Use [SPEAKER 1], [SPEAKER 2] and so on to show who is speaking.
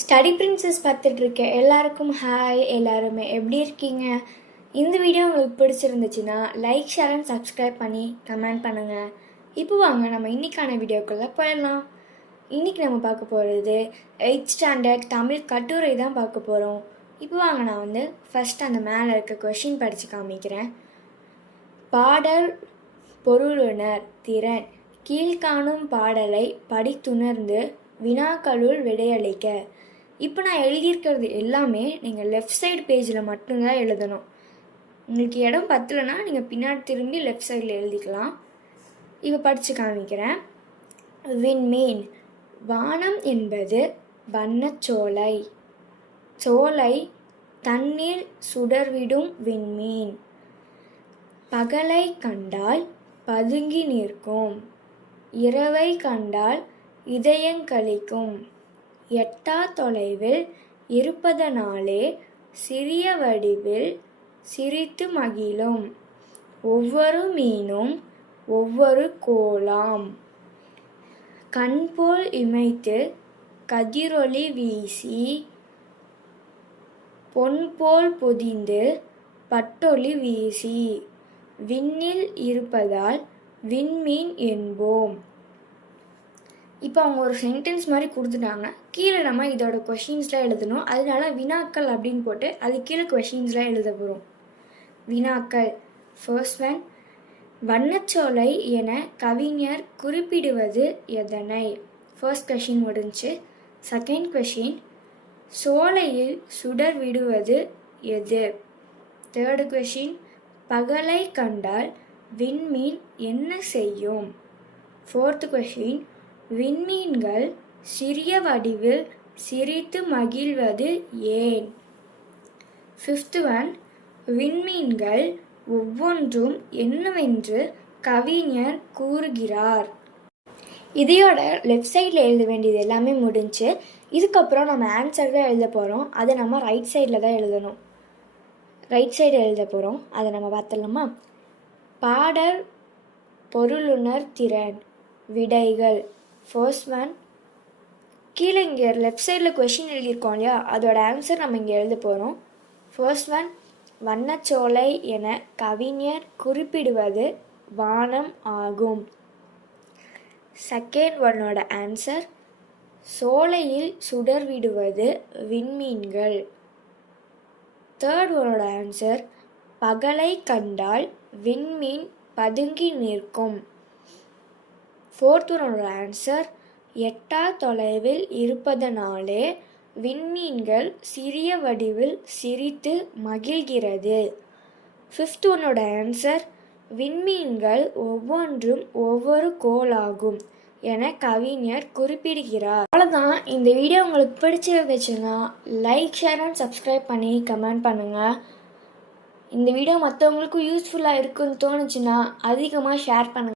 [SPEAKER 1] Study princess பார்த்துட்ருக்கேன் எல்லாருக்கும் hi எல்லாருமே எப்படி இருக்கீங்க? இந்த வீடியோ உங்களுக்கு பிடிச்சிருந்துச்சுன்னா லைக் ஷேர் அண்ட் சப்ஸ்கிரைப் பண்ணி கமெண்ட் பண்ணுங்கள் இப்போ வாங்க நம்ம இன்னைக்கான வீடியோக்குள்ளே போயிடலாம். இன்னைக்கு நம்ம பார்க்க போகிறது எயிட் ஸ்டாண்டர்ட் தமிழ் கட்டுரை தான் பார்க்க போகிறோம் இப்போ வாங்க நான் வந்து ஃபஸ்ட் அந்த மேலே இருக்க கொஷின் படித்து காமிக்கிறேன். பாடல் பொருளுணர் திறன். கீழ்காணும் பாடலை படித்துணர்ந்து வினாக்களுள் விடையளிக்க. இப்போ நான் எழுதியிருக்கிறது எல்லாமே நீங்கள் லெஃப்ட் சைடு பேஜில் மட்டும்தான் எழுதணும். உங்களுக்கு இடம் பத்தலைன்னா நீங்கள் பின்னாடி திரும்பி லெஃப்ட் சைடில் எழுதிக்கலாம். இப்போ படித்து காமிக்கிறேன். விண்மீன் வானம் என்பது வண்ணச்சோலை சோலை. தண்ணீர் சுடர்விடும் விண்மீன் பகலை கண்டால் பதுங்கி நிற்கும். இரவை கண்டால் இதயங்களிக்கும் எட்டா தொலைவில் இருப்பதனாலே சிறிய வடிவில் சிரித்து மகிழும். ஒவ்வொரு மீனும் ஒவ்வொரு கோலாம். கண்போல் இமைத்து கதிரொளி வீசி பொன்போல் பொதிந்து பட்டொளி வீசி. விண்ணில் இருப்பதால் விண்மீன் என்போம். இப்போ அவங்க ஒரு சென்டென்ஸ் மாதிரி கொடுத்துட்டாங்க. கீழே நம்ம இதோட கொஷின்ஸ்லாம் எழுதணும். அதனால வினாக்கள் அப்படின்னு போட்டு அது கீழே கொஷின்ஸ்லாம் எழுத போகிறோம் வினாக்கள். ஃபர்ஸ்ட் ஒன் வண்ணச்சோலை என கவிஞர் குறிப்பிடுவது எதனை? ஃபர்ஸ்ட் கொஷின் முடிஞ்சு. செகண்ட் கொஷின் சோலையில் சுடர் விடுவது எது? தேர்டு கொஷின் பகலை கண்டால் விண்மீன் என்ன செய்யும்? ஃபோர்த் கொஷின் விண்மீன்கள் சிறிய வடிவில் சிரித்து மகிழ்வது ஏன்? ஃபிஃப்த் ஒன் விண்மீன்கள் ஒவ்வொன்றும் என்னவென்று கவிஞர் கூறுகிறார். இதையோட லெஃப்ட் சைடில் எழுத வேண்டியது எல்லாமே முடிஞ்சு இதுக்கப்புறம் நம்ம ஆன்சர் தான் எழுத போகிறோம் அதை நம்ம ரைட் சைடில் தான் எழுதணும். ரைட் சைடு எழுத போகிறோம் அதை நம்ம பார்த்துடலாமா? பாடல் பொருளுணர் திறன் விடைகள். ஃபர்ஸ்ட் ஒன் கீழே இங்கே லெஃப்ட் சைடில் கொஷின் எழுதியிருக்கோம் இல்லையா? அதோட ஆன்சர் நம்ம இங்கே எழுத போகிறோம் ஃபர்ஸ்ட் ஒன் வண்ணச்சோலை என கவிஞர் குறிப்பிடுவது வானம் ஆகும். செகண்ட் ஒன்னோட ஆன்சர் சோலையில் சுடர் விடுவது விண்மீன்கள். தேர்ட் ஒன்னோட ஆன்சர் பகலை கண்டால் விண்மீன் பதுங்கி நிற்கும். ஃபோர்த் ஒன்னோட ஆன்சர் எட்டா தொலைவில் இருப்பதனாலே விண்மீன்கள் சிறிய வடிவில் சிரித்து மகிழ்கிறது. ஃபிஃப்த் ஒன்னோட ஆன்சர் விண்மீன்கள் ஒவ்வொன்றும் ஒவ்வொரு கோளாகும் என கவிஞர் குறிப்பிடுகிறார். அவ்வளோதான் இந்த வீடியோ உங்களுக்கு பிடிச்சிருந்துச்சுன்னா லைக் ஷேர் அண்ட் சப்ஸ்கிரைப் பண்ணி கமெண்ட் பண்ணுங்கள் இந்த வீடியோ மற்றவங்களுக்கும் யூஸ்ஃபுல்லாக இருக்குன்னு தோணுச்சுன்னா அதிகமாக ஷேர் பண்ணுங்கள்